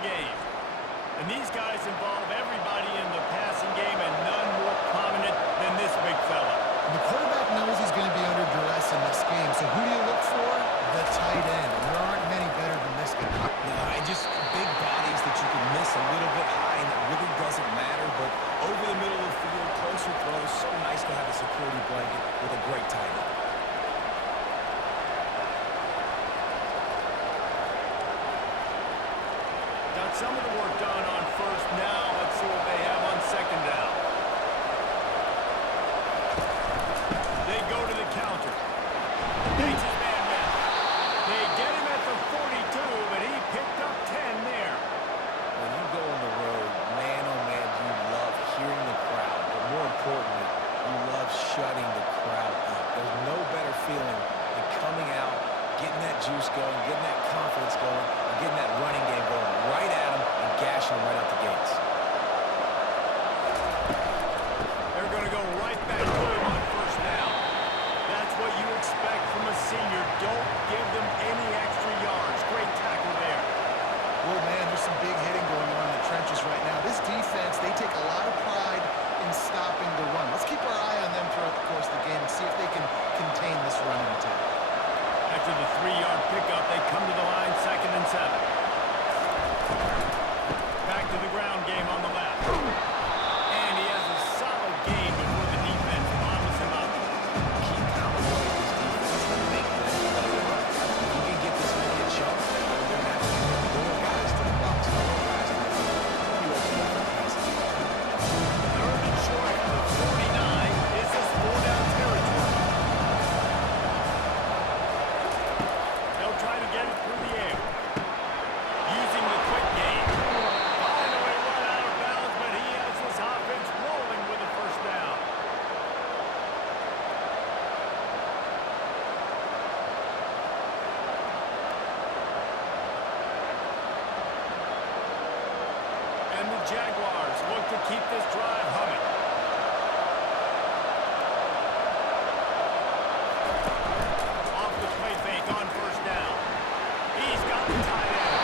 the game. And these guys involve everybody in the passing game, and none more prominent than this big fella. And the quarterback knows he's going to be under duress in this game, so who do you look for? The tight end. And there aren't many better than this guy. Yeah, and just big bodies that you can miss a little bit high, and it really doesn't matter. But over the middle of the field, closer throws, so nice to have a security blanket with a great tight end. Got some of the work done on first. Now let's see what they have on second down. They go to the counter. Makes his man miss. They get him at the 42, but he picked up 10 there. When you go on the road, man, oh man, you love hearing the crowd. But more importantly, you love shutting the crowd up. There's no better feeling than coming out, getting that juice going, getting that confidence going, and getting that running game going right at them and gashing them right out the gates. They're going to go right back to him on first down. That's what you expect from a senior. Don't give them any extra yards. Great tackle there. Well, man, there's some big hitting going on in the trenches right now. This defense, they take a lot of pride in stopping the run. Let's keep our eye on them throughout the course of the game and see if they can contain this running attack. After the 3-yard pickup, they come to the line, 2nd and 7. Back to the ground game on the left. And he has a solid game before the defense bottoms him up. Keep pounding away at this defense and make them play the run. If you can get this many a chunk, you're going to have to get more guys to the box, more guys to the box. You open up the passing game. 3rd and short from the 49. Is this 4-down territory? They'll try to get it through the air. Using the quick game. Finally run out of bounds, but he has this offense rolling with a first down. And the Jaguars look to keep this drive humming. Off the play fake on first down. He's got the tight end.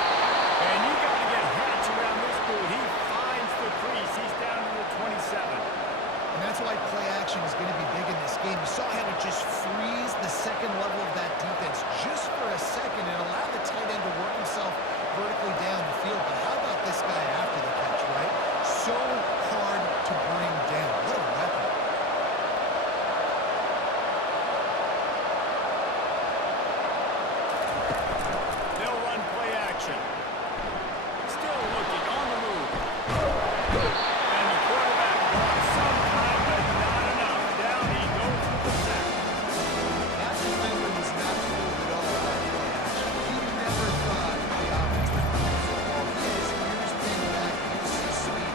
And you got to get Hatch around this dude. He finds the crease. He's down to the 27. And that's why play action is going to be big in this game. You saw how it just freeze the second level of that defense just for a second and allow the tight end to work himself vertically down the field. But how about this guy after the catch, right? So hard to bring down. What a weapon. They'll run play action. Still looking on the move. And the quarterback got some time, but not enough. Down he goes with the sack. That defender was not fooled at all by play action. He never thought the offense was running the football. He has ears pinned back. You see speed.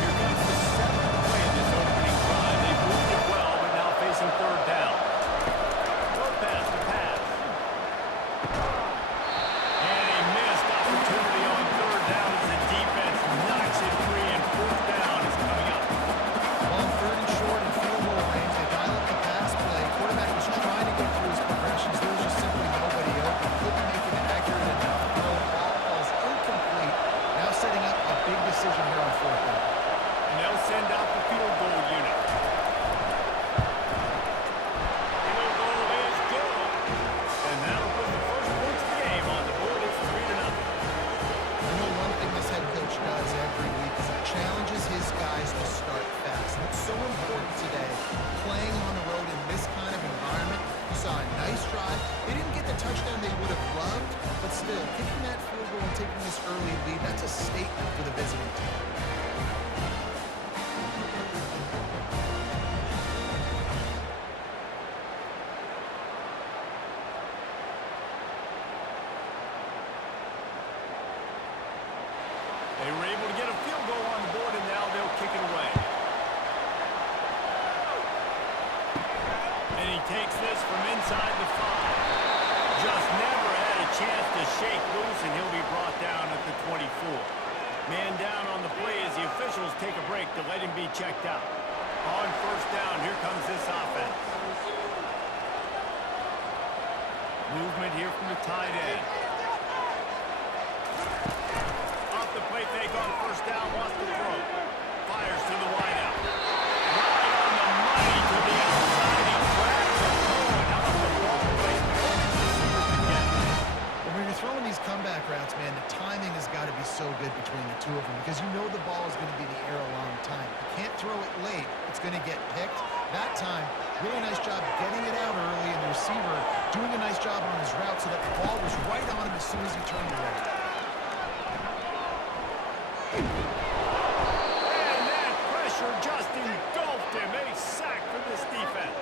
Here comes the 7th play of this opening drive. They've moved it well, but now facing 3rd down. Throw pass to pass. And a missed opportunity on 3rd down as the defense knocks it free, and 4th down is coming up. On 3rd and short and field goal range, they dial up the pass play. Quarterback was trying to get through his progressions. There was just simply nobody open. Couldn't make an accurate enough throw. Ball falls incomplete. Now setting up a big decision here on 4th down. And they'll send out the field goal unit. Field goal is good. And that'll put the first points of the game on the board. It's 3-0. You know, one thing this head coach does every week is he challenges his guys to start fast. And it's so important today, playing on the road in this kind of environment. You saw a nice drive. They didn't get the touchdown they would have loved, but still, kicking that field goal and taking this early lead, that's a statement for the visiting team. to let him be checked out. On first down, here comes this offense. Movement here from the tight end. Off the play fake on first down, wants to throw. Fires to the wideout. Right on the money to the outside. He grabs the goal. How about the ball placement? Only the receiver can get it. Well, when you're throwing these comeback routes, man, the timing has got to be so good between the two of them because you know the ball is going to be in the air a long time. You can't throw it late. It's going to get picked. That time, really nice job getting it out early, and the receiver doing a nice job on his route so that the ball was right on him as soon as he turned away. And that pressure just engulfed him. A sack for this defense.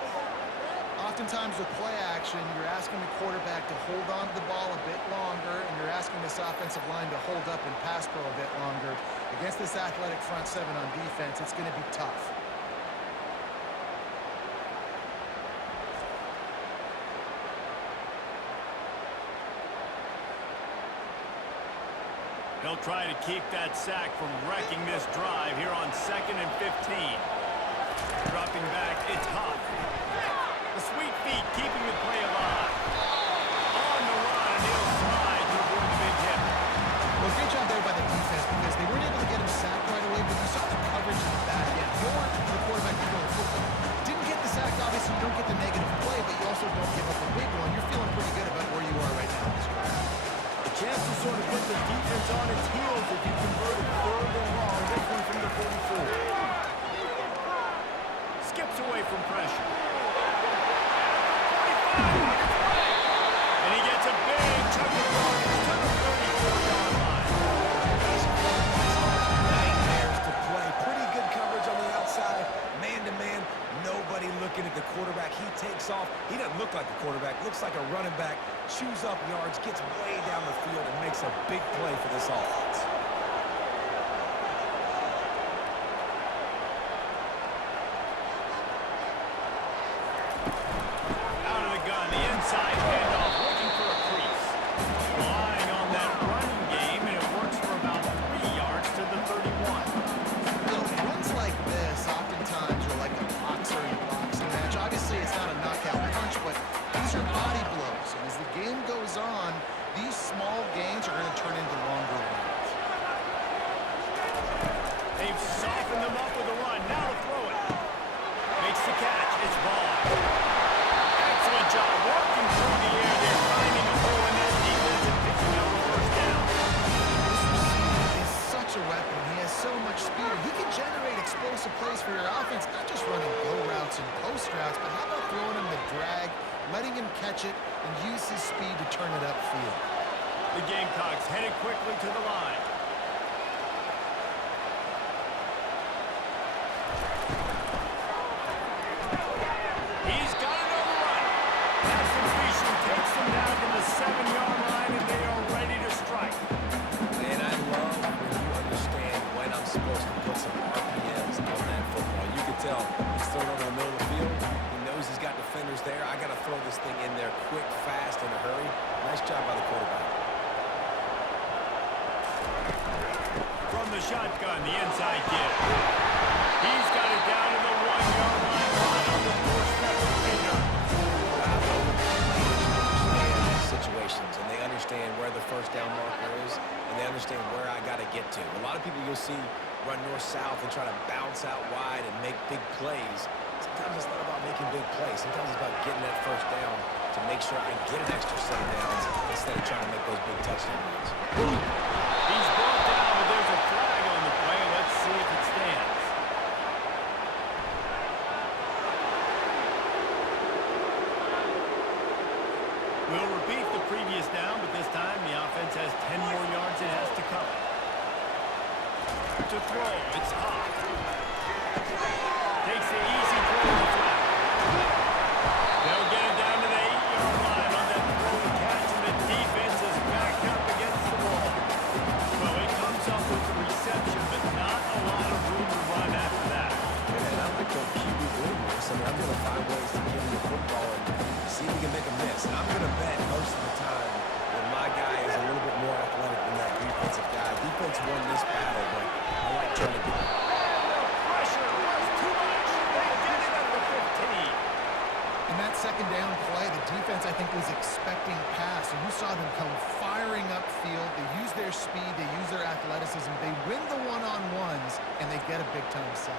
Oftentimes with play action, you're asking the quarterback to hold on to the ball a bit longer, and you're asking this offensive line to hold up and pass pro a bit longer. Against this athletic front seven on defense, it's going to be tough. They'll try to keep that sack from wrecking this drive here on 2nd and 15. Dropping back, it's Huff. The sweet feet keeping the play alive. On the run, and he'll slide to avoid the big hit. Well, great job there by the defense because they weren't able to get him sacked right away, but you saw the coverage in the back end. You don't want the quarterback to throw the football. Didn't get the sack, obviously you don't get the negative play, but you also don't give up a big one. You're feeling pretty good about where you are right now in this drive. Chance to sort of put the defense on its heels if you convert it 3rd and long. This one from the 44. Skips away from pressure. And he gets a big chunk of yards to the 34-yard line. Nightmares to play. Pretty good coverage on the outside. Man-to-man. Nobody looking at the quarterback. He takes off. He doesn't look like a quarterback. Looks like a running back. Chews up yards, gets way down the field, and makes a big play for this offense. Out of the gun, the inside handoff, looking for a crease. Relying on that running game, and it works for about 3 yards to the 31. Runs like this oftentimes are like a boxer in a boxing match. Obviously, it's not a knockout punch, but these are body blows. And as the game goes on, these small gains are going to turn into longer ones. They've softened them up with a run. Now to throw it. Makes the catch. It's ball. Excellent job working through the air there, finding a hole in that defense and picking up the first down. This receiver is such a weapon. He has so much speed. He can generate explosive plays for your offense, not just running go routes and post routes, but how about throwing him the drag, letting him catch it, and use his speed to turn it upfield. The Gamecocks headed quickly to the line. He's got it on the run. That completion takes them down to the 7-yard line, and they are ready to strike. Man, I love when you understand when I'm supposed to put some RPMs on that football. You can tell he's throwing over the middle of the field. He knows he's got defenders there. I got to throw this thing in there quick, fast, in a hurry. Nice job by the quarterback. From the shotgun, the inside give. He's got it down to the 1-yard line, right on the doorstep of Peter. Situations, and they understand where the first down marker is, and they understand where I got to get to. A lot of people you'll see run north-south and try to bounce out wide and make big plays. Sometimes it's not about making big plays. Sometimes it's about getting that first down to make sure I get an extra set of downs instead of trying to make those big touchdown runs. He's brought down, but there's a flag on the play. Let's see if it stands. We'll repeat the previous down, but this time the offense has 10 more yards it has to cover. To throw, it's Hawk. Takes the easy throw in the flat. They'll get it down to the 8-yard line on that throw and catch, and the defense is backed up against the wall. Well, it comes up with the reception, but not a lot of room to run after that. And I like the QB doing this. I mean, I'm going to find ways to get him the football and see if he can make a miss. And I'm going to bet most of the time that my guy is a little bit more athletic than that defensive guy. Defense won this battle, but I like trying to get him. second down play, the defense, I think, was expecting pass. So you saw them come firing upfield. They use their speed. They use their athleticism. They win the one-on-ones, and they get a big-time sack.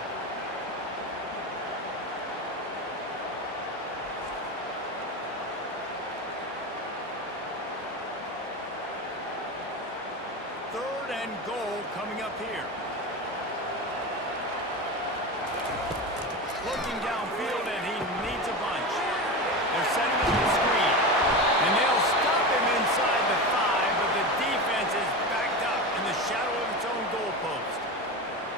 Third and goal coming up here. Looking downfield, and he needs a bunch. They're setting up the screen. And they'll stop him inside the 5, but the defense is backed up in the shadow of its own goalpost.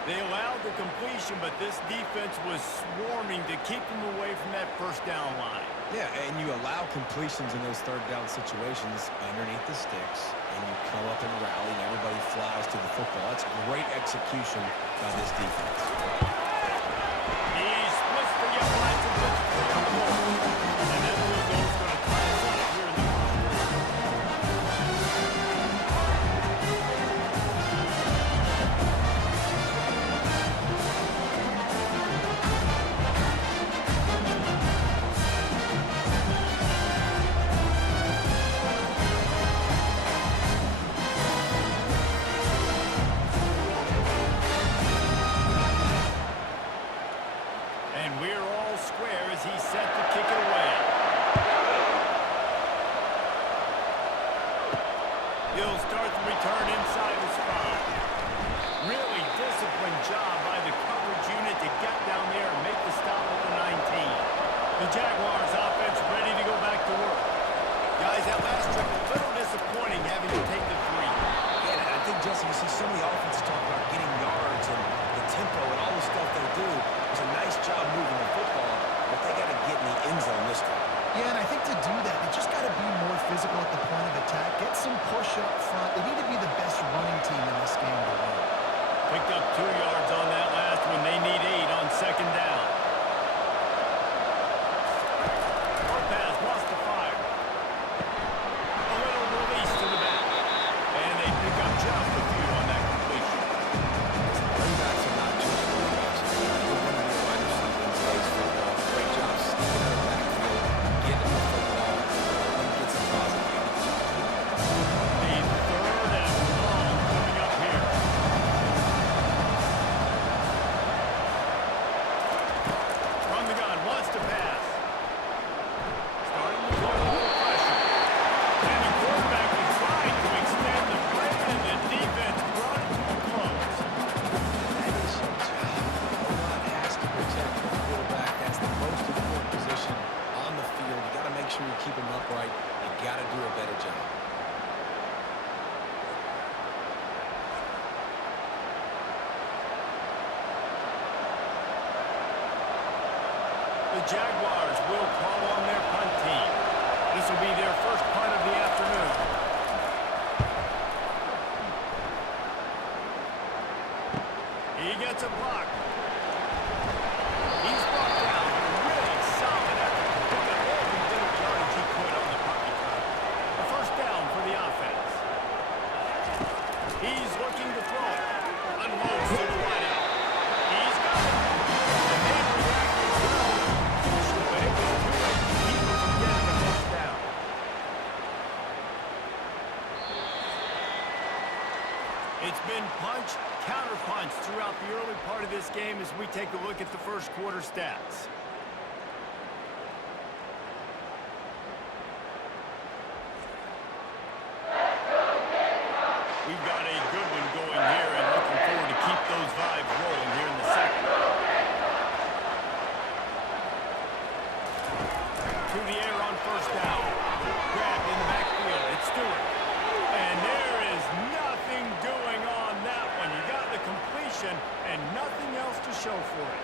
They allowed the completion, but this defense was swarming to keep them away from that first down line. Yeah, and you allow completions in those third down situations underneath the sticks, and you come up and rally, and everybody flies to the football. That's great execution by this defense. He splits the young lights and puts 3 on the board. And that field goal is going to tie us up here in the first quarter. And we're all square as he's set to kick it away. He'll start the return inside his 5. Really disciplined job by the coverage unit to get down there and make the stop at the 19. The Jaguars offense ready to go back to work. Guys, that last trip a little disappointing having to take the 3. Yeah, and I think, Justin, you see so many offenses talk about getting yards and the tempo and all the stuff they do. It's a nice job moving the football, but they got to get in the end zone this time. Yeah, and I think to do that, they just got to be more physical at the point of attack, get some push up front. They need to be the best running team in this game to win. Picked up 2 yards on that last one. They need 8 on second down. Short pass lost the fire. A little release to the back. And they pick up just a few on that completion. Running backs are not just running backs. They're one of the wide receivers in today's football. Great job sneaking out of the backfield, getting the football, and get some positive yards. A third and long coming up here. From the gun, wants to pass. Starting to put a little pressure. And the quarterback was trying to extend the play, and the defense brought it to a close. That is your job. O-line has to protect the quarterback. That's the most important position on the field. You got to make sure you keep him upright. You got to do a better job. The Jaguars will call on their punt team. This will be their first punt of the afternoon. He gets a block. He's brought down with a really solid effort to pick up every bit of yardage he could on the punt return. A first down for the offense. He's looking to throw it. Unloads to the wideout. He's got it. And they reacted well to the completion, but it was too late to keep him from getting the first down. It's been punch, counter-punch throughout the early part of this game as we take a look at the first quarter stats. We've got a good one going here and looking forward to keep those vibes rolling here in the second. To the air on first down. Grabbed in the backfield. It's Stewart. And there is nothing doing on that one. You got the completion and nothing else to show for it.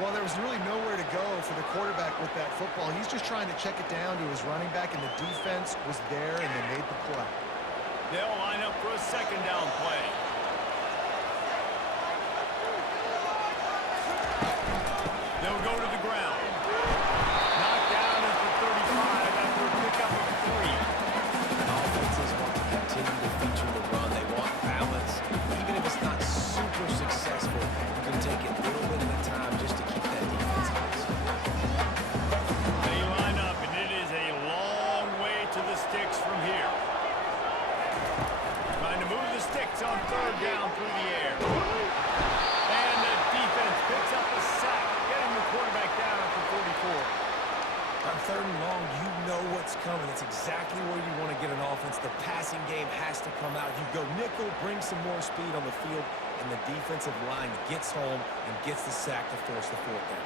Well, there was really nowhere to go for the quarterback with that football. He's just trying to check it down to his running back, and the defense was there, and they made the play. They'll line up for a second down play. They'll go to the ground. Knocked down at the 35 after a pickup of 3. And offenses want to continue to feature the run. They want balance. Even if it's not super successful, you can take it little bit at a time just to keep that defense honest. They line The passing game has to come out. You go nickel, bring some more speed on the field, and the defensive line gets home and gets the sack to force the fourth down.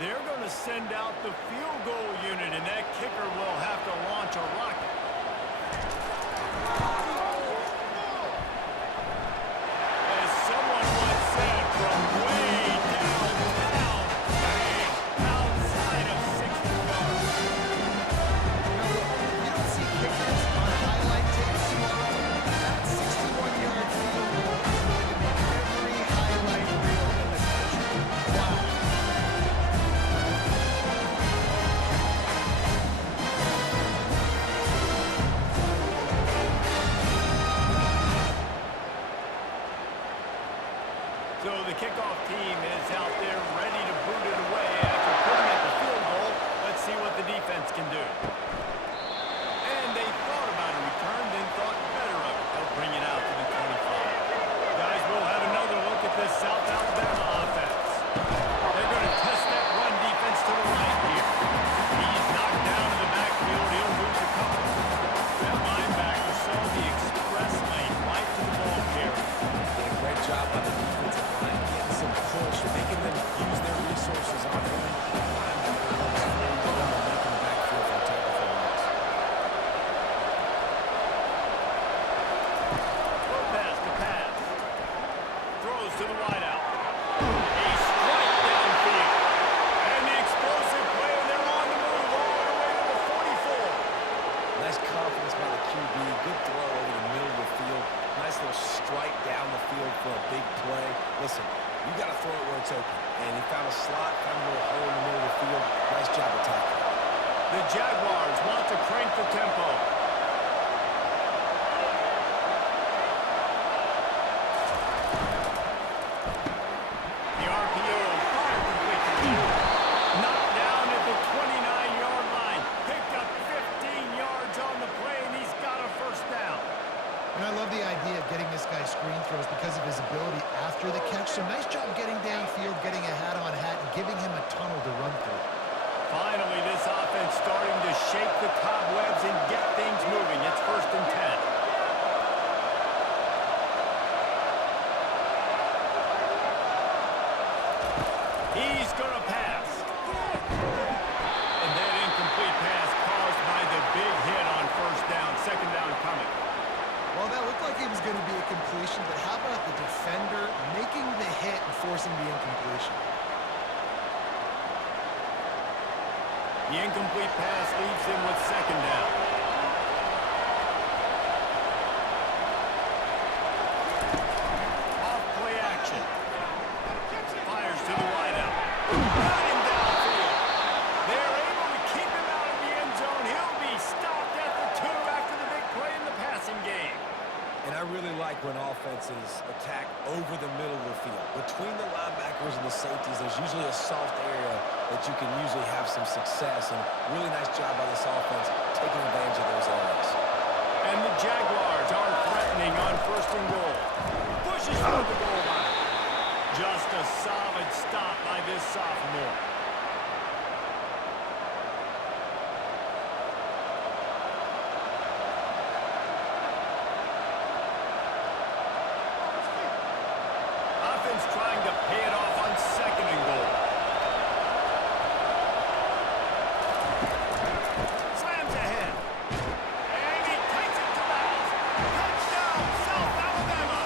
They're going to send out the field goal unit, and that kicker will have to launch a rocket. As someone once said, from way downtown, bang, outside of 60 yards. You don't see kickers on highlight tapes too often. That 61-yard field goal is going to make every highlight reel in the country. Wow. So the kickoff team is out there ready to boot it away after putting at the field goal. Let's see what the defense can do. And they thought about a return, then thought better of it. They'll bring it out to the 25. Guys, we'll have another look at this South Alabama offense. They're going to test that run defense to the right here. He's knocked down in the backfield. He'll lose a couple. That linebacker saw the express lane right to the ball carrier. Did a great job by the defensive line getting some push, making them use their resources on him. Linebacker comes through, making the backfield for a tackle for a loss. Lopez to pass. Throws to the wideout. He's straight downfield. And the explosive play, they're on the move all the way to the 44. Nice confidence by the QB. Good throw over the middle of the field. Nice little strike down the field for a big play. Listen, you got to throw it where it's open. And he found a slot, found a little hole in the middle of the field. Nice job of tackling. The Jaguars want to crank the tempo. The RPO fired completely. Knocked down at the 29-yard line. Picked up 15 yards on the play, and he's got a first down. And I love the idea of getting this guy screen throws because of his ability after the catch. So nice job getting downfield, getting a hat-on-hat, and giving him a tunnel to run through. Finally, this offense starting to shake the cobwebs and get things moving. It's 1st and 10. He's going to pass. And that incomplete pass caused by the big hit on 1st down. 2nd down coming. Well, that looked like it was going to be a completion, but how about the defender making the hit and forcing the incompletion? The incomplete pass leaves him with 2nd down. Off play action. Fires to the wideout. Got him downfield. They're able to keep him out of the end zone. He'll be stopped at the 2 after the big play in the passing game. And I really like when offenses attack over the middle of the field. Between the linebackers and the safeties, there's usually a soft area that you can usually have some success. And really nice job by this offense taking advantage of those areas. And the Jaguars are threatening on 1st and goal. Pushes through the goal line. Just a solid stop by this sophomore. Offense trying to pay it off on 2nd and goal. Slams ahead. And he takes it to the house. Touchdown, South Alabama.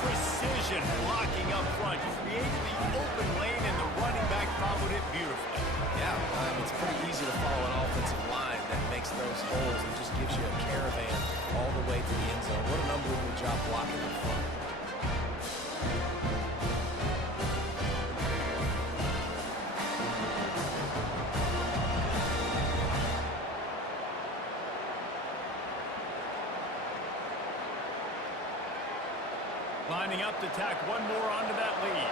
Precision blocking up front. Created the open lane, and the running back followed it beautifully. Yeah, it's pretty easy to follow an offensive line that makes those holes and just gives you a caravan all the way to the end zone. What an unbelievable job blocking up front. Lining up to tack one more onto that lead.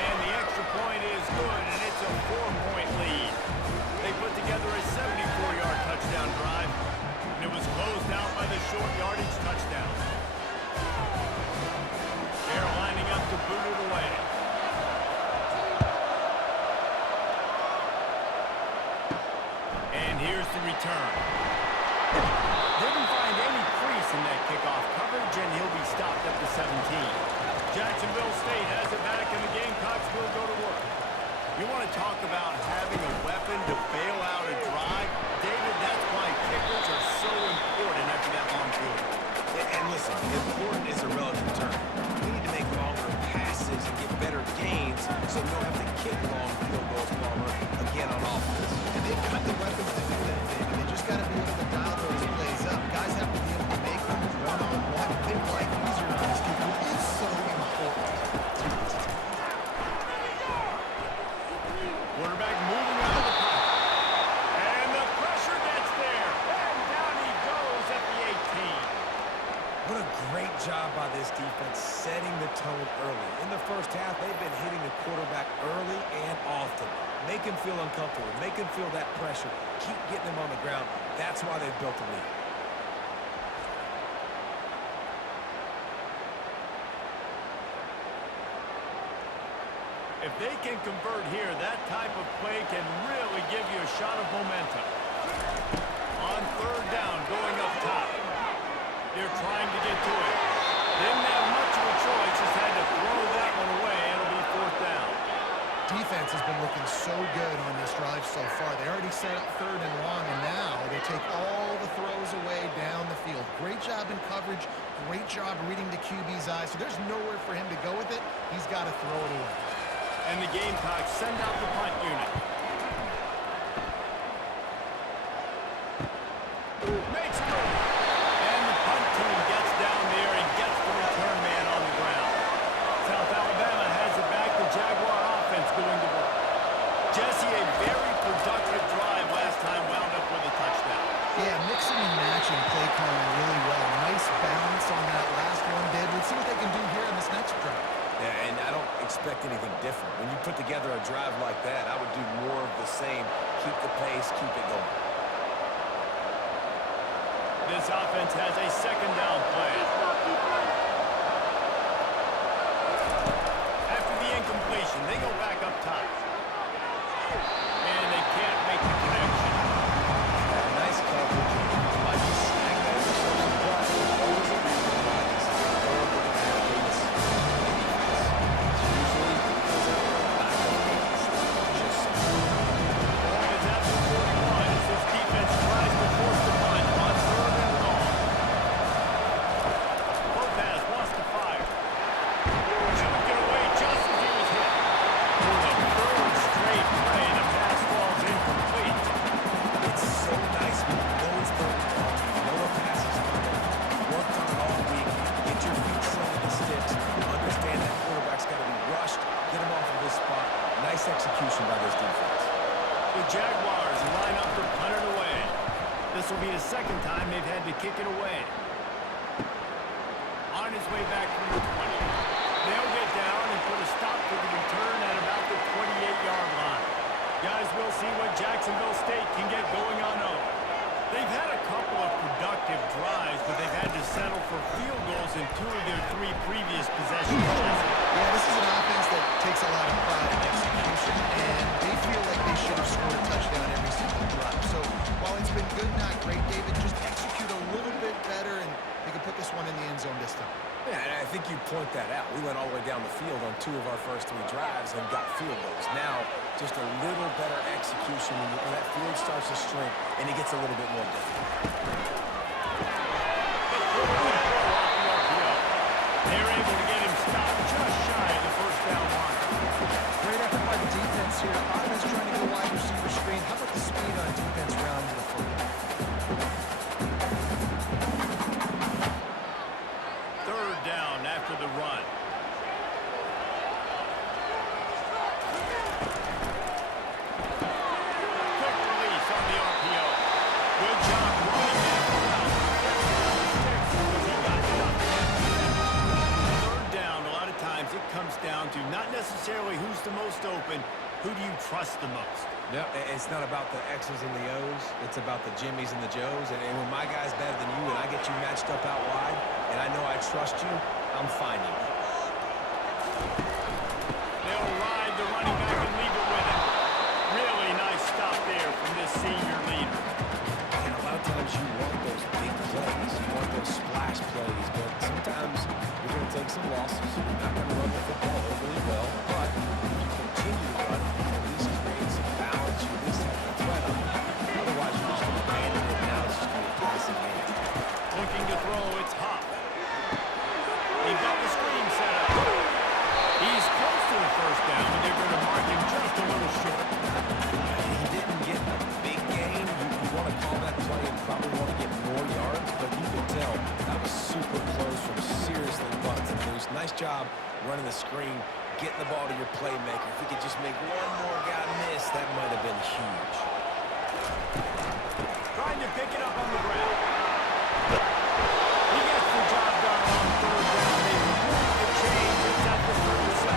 And the extra point is good, and it's a 4-point lead. They put together a 74-yard touchdown drive, and it was closed out by the short yardage touchdown. And here's the return. Didn't find any crease in that kickoff coverage, and he'll be stopped at the 17. Jacksonville State has it back, and the Gamecocks will go to work. You want to talk about having a weapon to bail out a drive? David, that's why kickers are so important after that long field. And listen, important is a relative term. We need to make longer passes and get better gains so we don't have to kick long field goals, Palmer, again on offense. And they've got the weapons to do that, David. They just got to be able to dial those plays up. Guys have to be able to make them one-on-one. Make life easier on this team. It is so important. Quarterback moving out of the pocket. And the pressure gets there. And down he goes at the 18. What a great job by this defense setting the tone early. In the first half, they've been hitting the quarterback early and often. Make him feel uncomfortable. Make him feel that pressure. Keep getting him on the ground. That's why they've built a lead. If they can convert here, that type of play can really give you a shot of momentum. On third down, going up top. They're trying to get to it. Didn't have much of a choice, just had to throw that one away. It'll be fourth down. Defense has been looking so good on this drive so far. They already set up third and long, and now they take all the throws away down the field. Great job in coverage. Great job reading the QB's eyes. So there's nowhere for him to go with it. He's got to throw it away. And the Gamecocks send out the punt unit. Makes a move. And the punt team gets down there and gets the return man on the ground. South Alabama has it back. The Jaguar offense going to work. Jesse, a very productive drive last time, wound up with a touchdown. Yeah, mixing and matching play calling really well. Nice balance on that last one, Dave. Let's see what they can do here in this next drive. Yeah, and I don't expect anything different. When you put together a drive like that, I would do more of the same. Keep the pace, keep it going. This offense has a second down play. After the incompletion, they go back up top. And they can't make the connection. Nice coverage. Like you snag that interception, but there's always a reason why these horrible athletes in defense. It's usually because of their lack of pace. Just so. Ball is at the 41 as this defense tries to force the punt on third and long. Lopez wants to fire. Took it away just as he was hit. For the third straight play, the pass falls incomplete. It's so nice when you know it's third and long. You know a pass is coming. Worked on it all week. Get your feet set in the sticks. Understand that quarterback's got to be rushed. Get him off of his spot. Nice execution by this defense. The Jaguars line up to punt it away. This will be the second time they've had to kick it away. On his way back from the 20. They'll get down and put a stop to the return at about the 28-yard line. Guys, we'll see what Jacksonville State can get going on over. They've had a couple of productive drives, but they've had to settle for field goals in 2 of their 3 previous possessions. Yeah, this is an offense that takes a lot of pride in execution, and they feel like they should have scored a touchdown every single drive. So while it's been good, not great, David, just execute a little bit better, and they can put this one in the end zone this time. Yeah, and I think you point that out. We went all the way down the field on 2 of our first 3 drives and got field goals. Now, just a little better execution when that field starts to shrink and it gets a little bit more difficult. They're able to get him stopped just shy of the first down line. Great effort by the defense here. Offense trying to go wide receiver screen. How about the speed on defense around the football? Third down after the run. Quick release on the RPO. Good job running that one out. Because he got nothing. Third down, a lot of times it comes down to not necessarily who's the most open, who do you trust the most? Yep, it's not about the X's and the O's. It's about the Jimmies and the Joes. And when my guy's better than you and I get you matched up out wide and I know I trust you, I'm finding you. They'll ride the running back and leave it with him. Really nice stop there from this senior job running the screen, getting the ball to your playmaker. If he could just make one more guy miss, that might have been huge. Trying to pick it up on the ground. He gets the job done on third down. They move the chains. It's at the 37.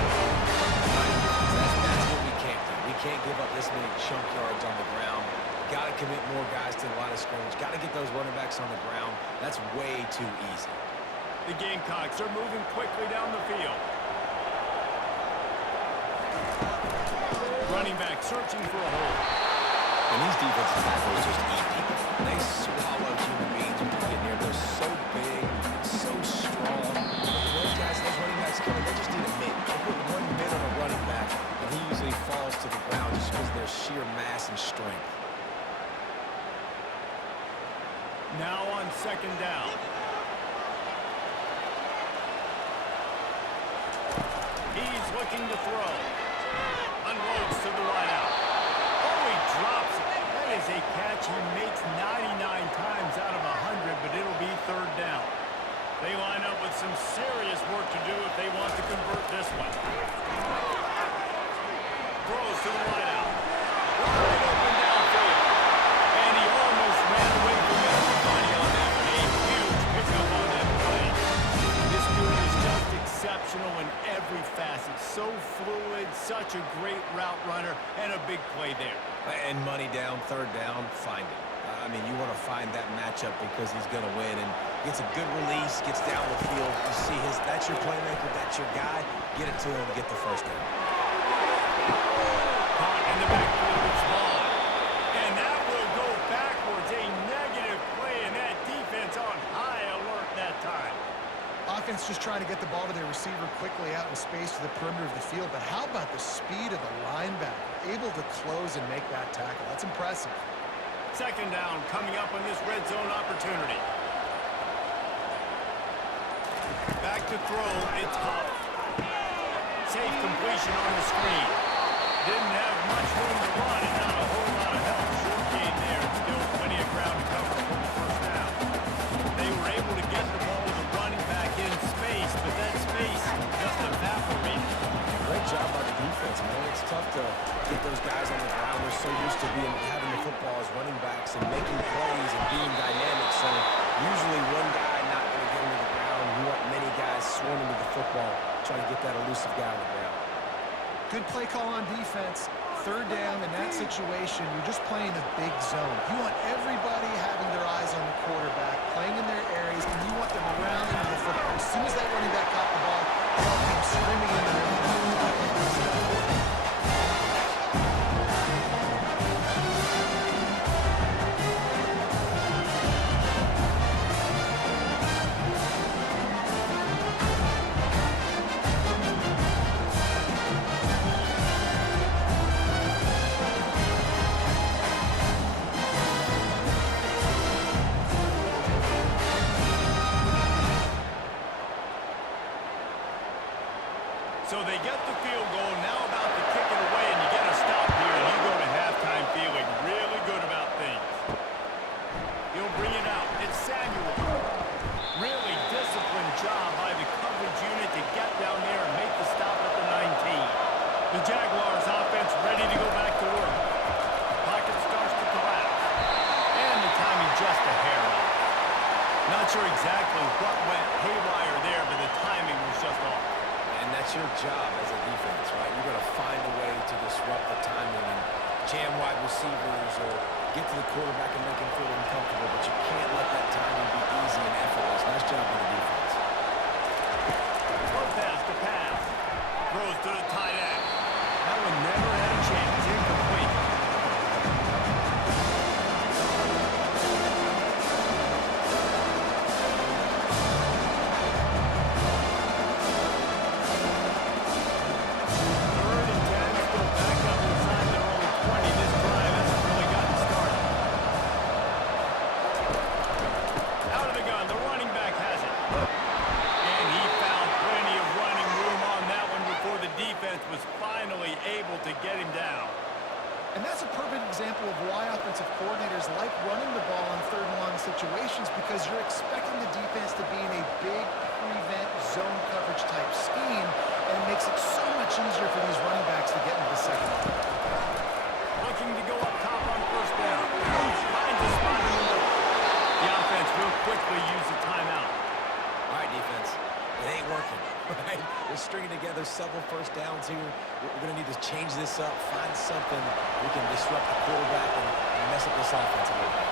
That's what we can't do. We can't give up this many chunk yards on the ground. Got to commit more guys to the line of scrimmage. Got to get those running backs on the ground. That's way too easy. The Gamecocks are moving quickly down the field. Running back searching for a hole. And these defensive tackles just eat people. They swallow human beings when they get near. They're so big, so strong. Those guys, those running backs coming, they just need a mid. They put one mid on a running back, and he usually falls to the ground just because of their sheer mass and strength. Now on second down. He's looking to throw. Unloads to the wideout. Oh, he drops it. That is a catch he makes 99 times out of 100, but it'll be third down. They line up with some serious work to do if they want to convert this one. Throws to the wideout. Wide open downfield. And he almost ran away from everybody on that one. A huge pickup on that play. This dude is just exceptional in every facet. So fluid, such a great route runner, and a big play there. And money down, third down, find it. I mean, you want to find that matchup because he's going to win. And gets a good release, gets down the field. You see that's your playmaker, that's your guy. Get it to him, get the first down. Caught in the backfield, it's Vaughn. And that will go backwards. A negative play, and that defense on high alert that time. Offense just trying to get the ball to their receiver quickly out in space to the perimeter of the field. But how about the speed of the linebacker? Able to close and make that tackle. That's impressive. Second down coming up on this red zone opportunity. Back to throw, it's Huff. Safe completion on the screen. Didn't have much room to run and not a whole lot of help. Short gain there, and still plenty of ground to cover for the first down. They were able to get the ball to the running back in space, but that space just evaporated. Great job by the defense, man. It's tough to get those guys on the ground. They're so used to having the football as running backs and making plays and being dynamic. So usually one guy not going to get him to the ground. You want many guys swarming to the football, trying to get that elusive guy on the ground. Good play call on defense. Third down in that situation, you're just playing a big zone. You want everybody having their eyes on the quarterback, playing in their areas, and you want them around into the football. As soon as that running back got the ball, they all came screaming into the So they get the field goal, now about to kick it away, and you get a stop here, and you go to halftime feeling really good about things. He'll bring it out. It's Samuel. Really disciplined job by the coverage unit to get down there and make the stop at the 19. The Jaguars offense ready to go back to work. Pocket starts to collapse. And the timing just a hair off. Not sure exactly what went haywire there, but the timing was just off. And that's your job as a defense, right? You're going to find a way to disrupt the timing and jam wide receivers or get to the quarterback and make him feel uncomfortable, but you can't let that timing be easy and effortless. Nice job by the defense. Lopez to pass. Throws to the tight end. That one never had a chance. Incomplete. perfect example of why offensive coordinators like running the ball on third and long situations, because you're expecting the defense to be in a big prevent zone coverage type scheme, and it makes it so much easier for these running backs to get into the second level. Looking to go up top on first down. Finds a spot in the middle. The offense will quickly use the timeout. All right, defense. It ain't working, right? We're stringing together several first downs here. We're going to need to change this up, find something we can disrupt the quarterback and mess up this offense a little bit.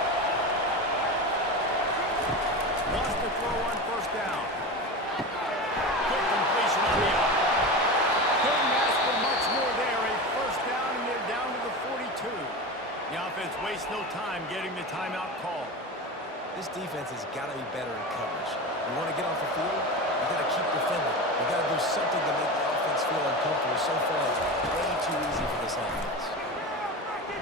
Wants to throw on first down. Quick completion on the out. Couldn't ask for much more there. A first down, and they're down to the 42. The offense wastes no time getting the timeout call. This defense has got to be better in coverage. You want to get off the field, you got to keep defending. You got to do something to make the offense feel uncomfortable. So far, it's way too easy for this offense.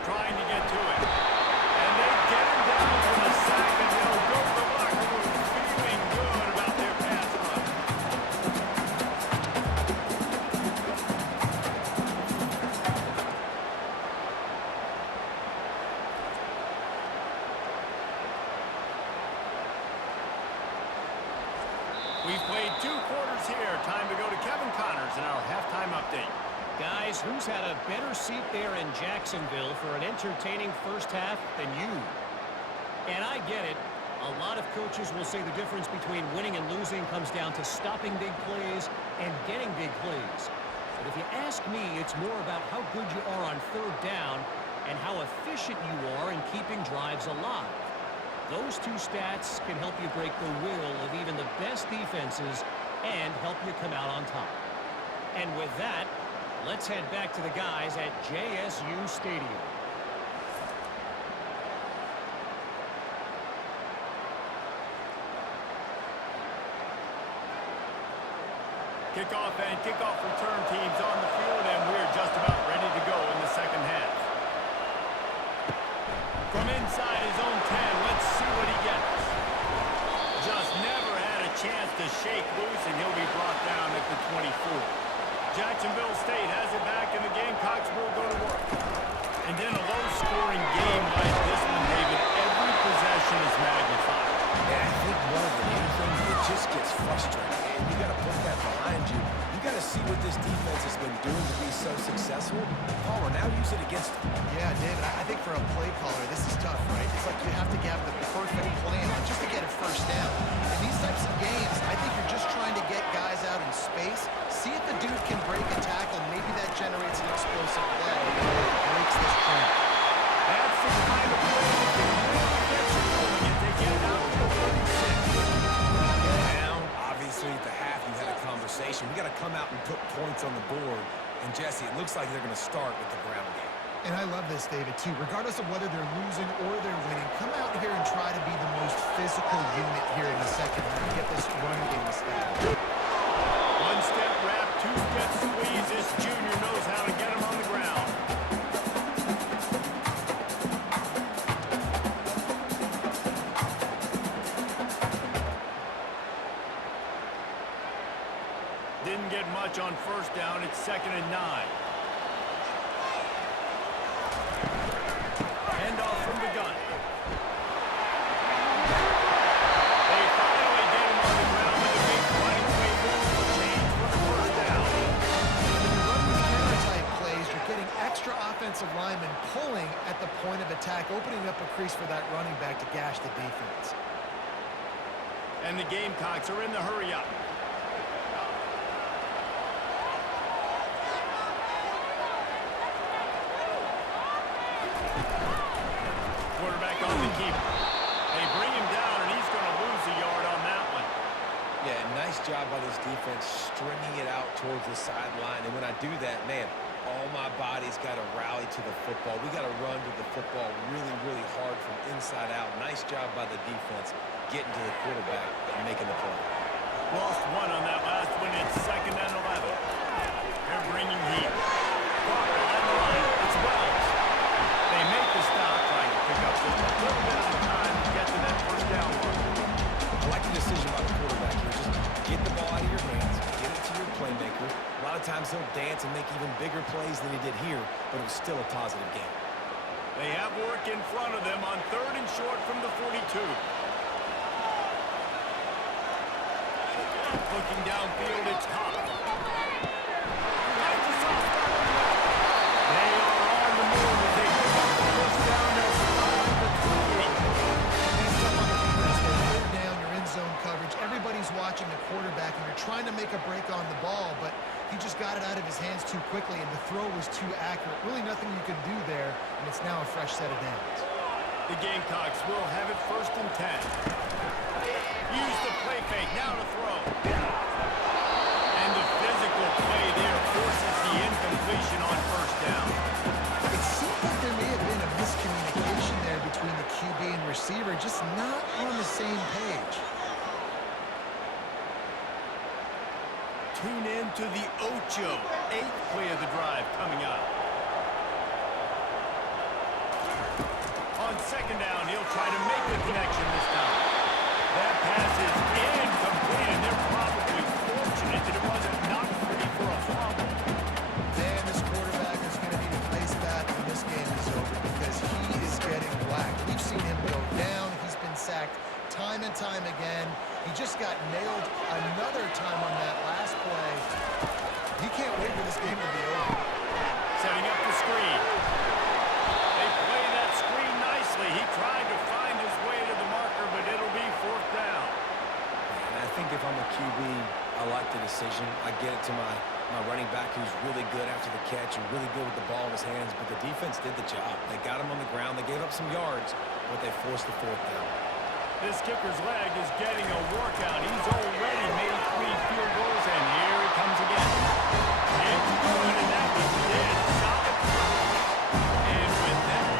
Trying to get to it. And they get him down for the sack, and they'll go to the locker room feeling good about their pass rush. We've played 2 quarters here. Time to go to Kevin Connors in our halftime update. Guys, who's had a better seat there in Jacksonville for an entertaining first half than you? And I get it. A lot of coaches will say the difference between winning and losing comes down to stopping big plays and getting big plays. But if you ask me, it's more about how good you are on third down and how efficient you are in keeping drives alive. Those 2 stats can help you break the will of even the best defenses and help you come out on top. And with that, let's head back to the guys at JSU Stadium. Kickoff and kickoff return teams on the field, and we're just about ready to go in the second half. From inside his own 10, let's see what he gets. Just never had a chance to shake loose, and he'll be brought down at the 24. Jacksonville State has it back, and the Gamecocks will go to work. And in a low-scoring game like this one, David, every possession is magnified. And I think more than anything, it just gets frustrating. And you got to put that behind you. You got to see what this defense has been doing to be so successful. Palmer, now use it against them. Yeah, David, I think for a play caller, this is tough, right? It's like you have to have the perfect plan just to get a first down. In these types of games, I think you're just trying to get guys out in space, see if the dude can break a tackle, maybe that generates an explosive play that breaks this trend. That's the kind of play that can really get you going if they get it out to the 36. Down, obviously, at the half, you had a conversation. We got to come out and put points on the board. And, Jesse, it looks like they're going to start with the ground game. And I love this, David, too. Regardless of whether they're losing or they're winning, come out here and try to be the most physical unit here in the second half and get this run game established. One-step wrap, two-step squeeze. This junior knows how to get him on the ground. Didn't get much on first down. It's 2nd and 9. Handoff from the gun. They finally get him on the ground with a big running play move to change for the first down. When you run these counter-type plays, you're getting extra offensive linemen pulling at the point of attack, opening up a crease for that running back to gash the defense. And the Gamecocks are in the hurry-up. Quarterback on the keeper. They bring him down, and he's going to lose a yard on that one. Yeah, nice job by this defense stringing it out towards the sideline. And when I do that, man, all my body's got to rally to the football. We got to run to the football really, really hard from inside out. Nice job by the defense getting to the quarterback and making the play. Lost one on that last one. It's 2nd and 11. They're bringing heat. Caught behind the line. It's Wells. They make the stop, trying to pick up just a little bit of time to get to that first down mark. I like the decision by the quarterback here. Just get the ball out of your hands, get it to your playmaker. A lot of times he'll dance and make even bigger plays than he did here, but it was still a positive game. They have work in front of them on 3rd and short from the 42. Looking downfield, it's Hop. Finds a soft spot on the left. They are on the move as they pick up the first down. They'll slide to the 28. Next up on the defense, they're third down, you're in zone coverage. Everybody's watching the quarterback, and you're trying to make a break on the ball, but he just got it out of his hands too quickly, and the throw was too accurate. Really nothing you can do there, and it's now a fresh set of downs. The Gamecocks will have it 1st and 10. Use the play fake, now to throw. And the physical play there forces the incompletion on 1st down. It seemed like there may have been a miscommunication there between the QB and receiver, just not on the same page. Tune in to the Ocho, 8th play of the drive coming up. On 2nd down, he'll try to make the connection this time. That pass is incomplete, and they're probably fortunate that it wasn't knocked free for a fumble. Man, this quarterback is going to need a nice bat when this game is over because he is getting whacked. We've seen him go down. He's been sacked time and time again. He just got nailed another time on that last play. He can't wait for this game to be over. Setting up the screen. They play that screen nicely. He tried to find his way to the marker, but it'll be 4th down. And I think if I'm a QB, I like the decision. I get it to my running back who's really good after the catch and really good with the ball in his hands, but the defense did the job. They got him on the ground. They gave up some yards, but they forced the 4th down. This kicker's leg is getting a workout. He's already made 3 field goals, and here he comes again. It's good, and that was dead solid. And with that,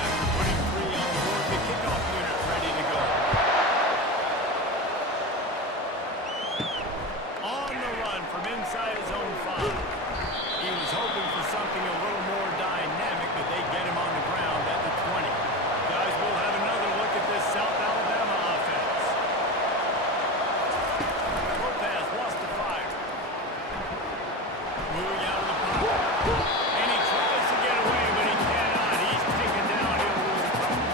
after putting 3 on the board, the kickoff unit ready to go. On the run from inside his own 5. He was hoping for something a little more dynamic, but they get him on the ground at the 20. Guys, we'll have another look at this South Alabama offense. Lopez wants to fire. Moving out of the pocket. And he tries to get away, but he cannot. He's taken down. He'll lose a couple.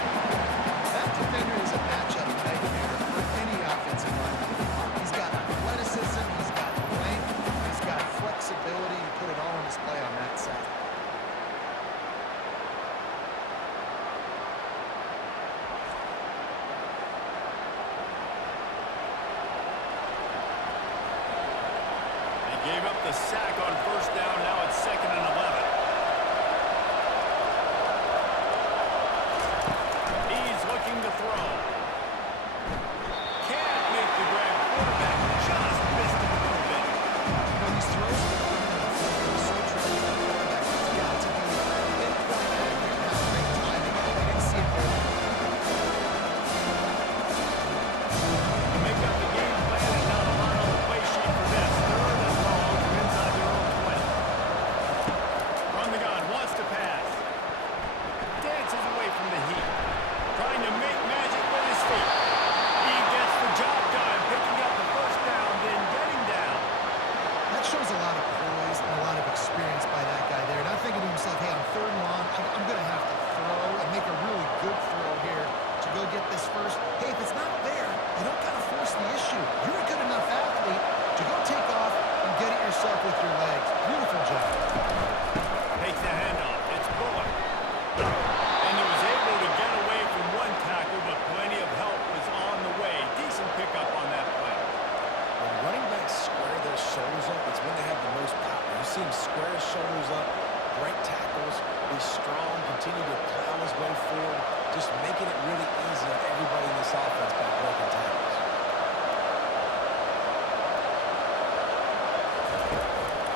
That defender is a matchup nightmare for any offensive lineman. He's got athleticism, he's got length, he's got flexibility. You put it all on display on that side. They gave up the sack on 1st down. Now it's 2nd and 11. He's looking to throw. Can't make the grab. Quarterback just missed him a little bit. When these throws are coming out of the field, it's so tricky for the quarterback. It's got to be pinpoint accurate and have great timing. We didn't see it there. To make up the game plan and not a lot on the play sheet for this. 3rd and long from inside their own 20. From the gun, wants to pass. Dances away from the heat. Trying to make magic with his feet. He gets the job done, picking up the 1st down, then getting down. That shows a lot of poise and a lot of experience by that guy there. Not thinking to himself, hey, on 3rd and long, I'm going to have to throw and make a really good throw here to go get this first. Hey, if it's not there, you don't got to force the issue. You're a good enough athlete to go take off and get it yourself with your legs. Beautiful job. Takes the handoff. It's Bullock. And he was able to get away from one tackle, but plenty of help was on the way. Decent pickup on that play. When running backs square their shoulders up, it's when they have the most power. You see him square his shoulders up, break tackles, be strong, continue to plow his way forward, just making it really easy on everybody in this offense by breaking tackles.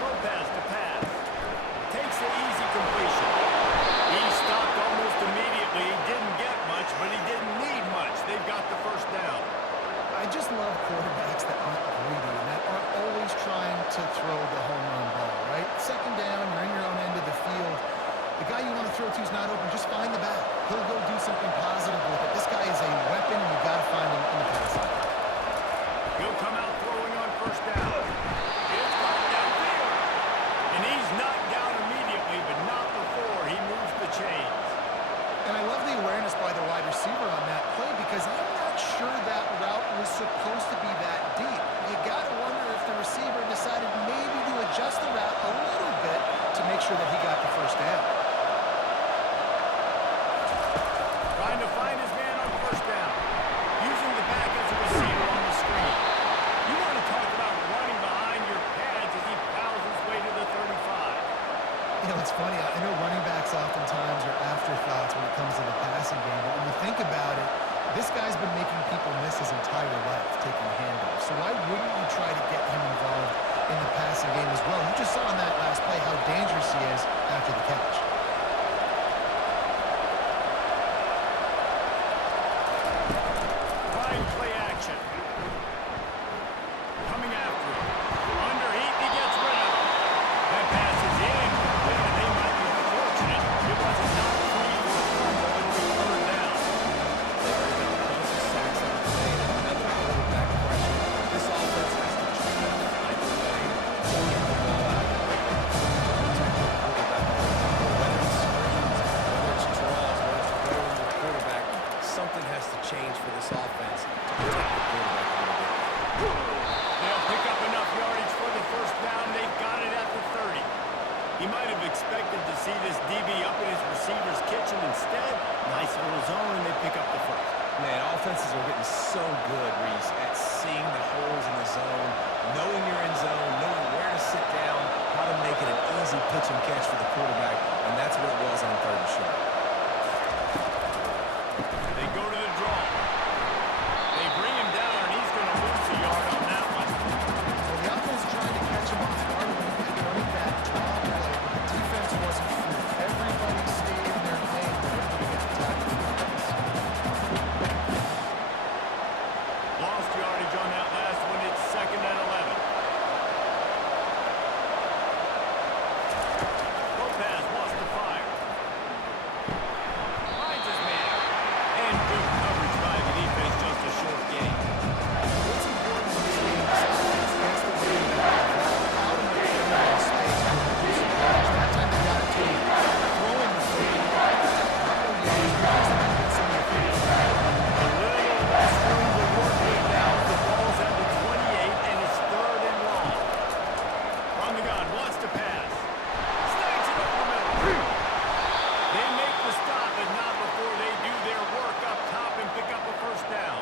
Lopez to pass. Takes the easy completion. He stopped almost immediately. He didn't get much, but he didn't need much. They've got the 1st down. I just love quarterbacks that aren't greedy and that aren't always trying to throw the home run ball, right? 2nd down, you're in your own end of the field. The guy you want to throw to is not open. Just find awareness by the wide receiver on that play because I'm not sure that route was supposed to be that deep. You got to wonder if the receiver decided maybe to adjust the route a little bit to make sure that he got the first down. Trying to find his man on first down. Using the back as a receiver on the screen. You want to talk about running behind your pads as he plows his way to the 35. You know, it's funny. I know running backs oftentimes are afterthoughts when it comes to the passing game, but when you think about it, this guy's been making people miss his entire life taking handoffs. So why wouldn't you try to get him involved in the passing game as well? You just saw on that last play how dangerous he is after the catch. Fine play action. Coming after him. Under heat, he gets rid of it. That pass is incomplete, and they might be fortunate it wasn't not free for a fumble. It'll be third down. There's a bunch of sacks on the play and another quarterback pressure. This offense has to try to find a way to get the ball out of the way. Protect the quarterback all the time. Whether it's screens, whether it's draws, whether it's throwing the quarterback, something has to change for this offense to protect the quarterback a little bit. They'll pick up enough yardage for the first down. They've got it at the 30. He might have expected to see this DB up in his receiver's kitchen. Instead, nice little zone, and they pick up the first. Man, offenses are getting so good, Reese, at seeing the holes in the zone, knowing you're in zone, knowing where to sit down, how to make it an easy pitch and catch for the quarterback, and that's what it was on third and short. They go to the draw. They bring him down, and he's going to lose a yard on that one. Well, the offense tried to catch him off guard when he had running back draw play, but the defense wasn't free. Everybody stayed in their lane in order to get the tackle for the pass. Lost yardage on that last one. It's 2nd and 11. Lopez wants to fire. Finds his man. And good coverage by the defense, just a short gain. What's important in this game is offense gets the running back out of the perimeter space to reduce the damage. That time they got it to him. Throwing the football, it's a couple yards because the defense in the field. A little less room to work with now. The ball's at the 28, and it's 3rd and long. From the gun, wants to pass. Snags it over the middle. They make the stop, but not before they do their work up top and pick up a first down.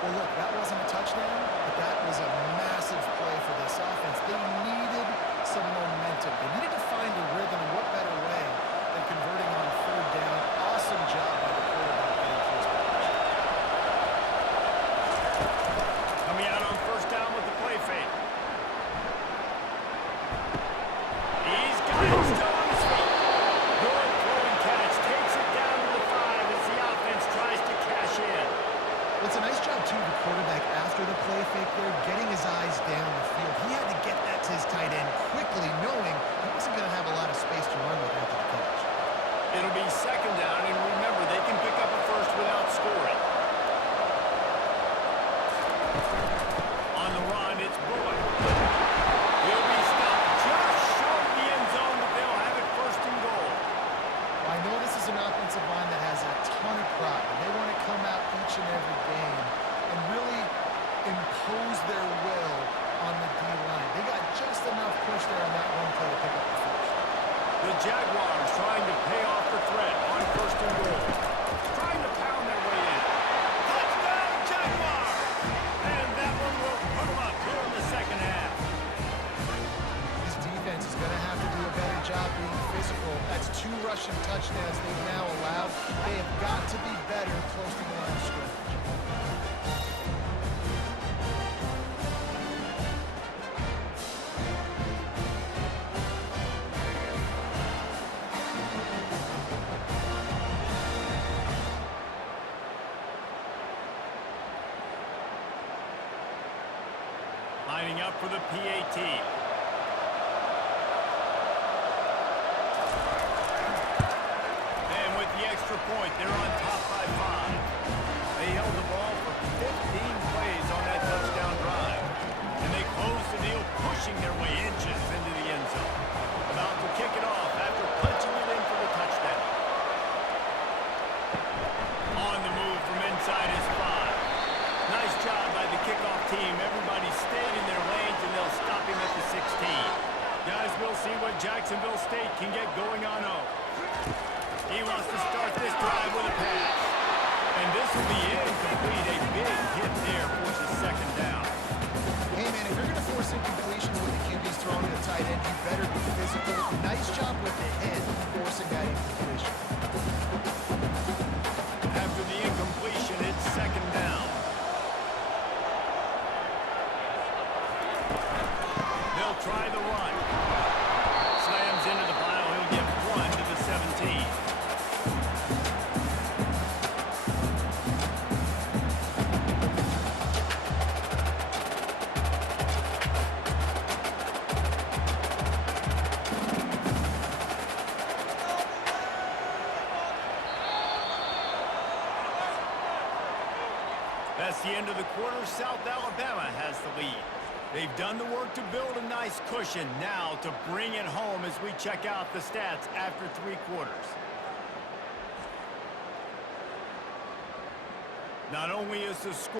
Well, look, that wasn't a touchdown, but that was a massive play for this offense. They needed some momentum. They needed to find a rhythm, and what better way than converting on 3rd down. Awesome job by the quarterback getting to his position. Coming out on first down with the play fake. He's got it still on his feet. Good throwing catch. Takes it down to the 5 as the offense tries to cash in. Well, it's a nice job, too, the quarterback after the play fake there, getting his eyes down the field. He had to get that to his tight end quickly, knowing he wasn't going to have a lot of space to run with after the catch. It'll be 2nd down, and remember, they can pick up a first without scoring. On the run, it's Boyd. He'll be stopped just short of the end zone, but they'll have it 1st and goal. Well, I know this is an offensive line that has a ton of pride, and they want to come out each and every game and really impose their will on the D-line. They got just enough push there on that one play to pick up the first. The Jaguars trying to pay off the threat on 1st and goal. Trying to pound their way in. Touchdown, Jaguars! And that one will put them up here in the 2nd half. This defense is going to have to do a better job being physical. That's 2 rushing touchdowns they've now allowed. They have got to be better close to the line of scrimmage. Lining up for the PAT. And with the extra point, they're on top by 5. They held the ball for 15 plays on that touchdown drive. And they closed the deal, pushing their way inches into the end zone. About to kick it off after punching it in for the touchdown. inside his 5. Nice job by the kickoff team. Everybody stayed in their lanes, and they'll stop him at the 16. Guys, we'll see what Jacksonville State can get going on 0. He wants to start this drive with a pass. And this will be incomplete. A big hit there forces second down. Hey, man, if you're going to force incompletions with the QB's throwing to the tight end, you better be physical. Nice job with the hit, forcing that incompletion. After the incompletion, it's second down. They'll try the run. Slams into the pile. He'll get 1 to the 17. That's the end of the quarter. South Alabama has the lead. They've done the work to build a nice cushion. Now to bring it home as we check out the stats after 3 quarters. Not only is the score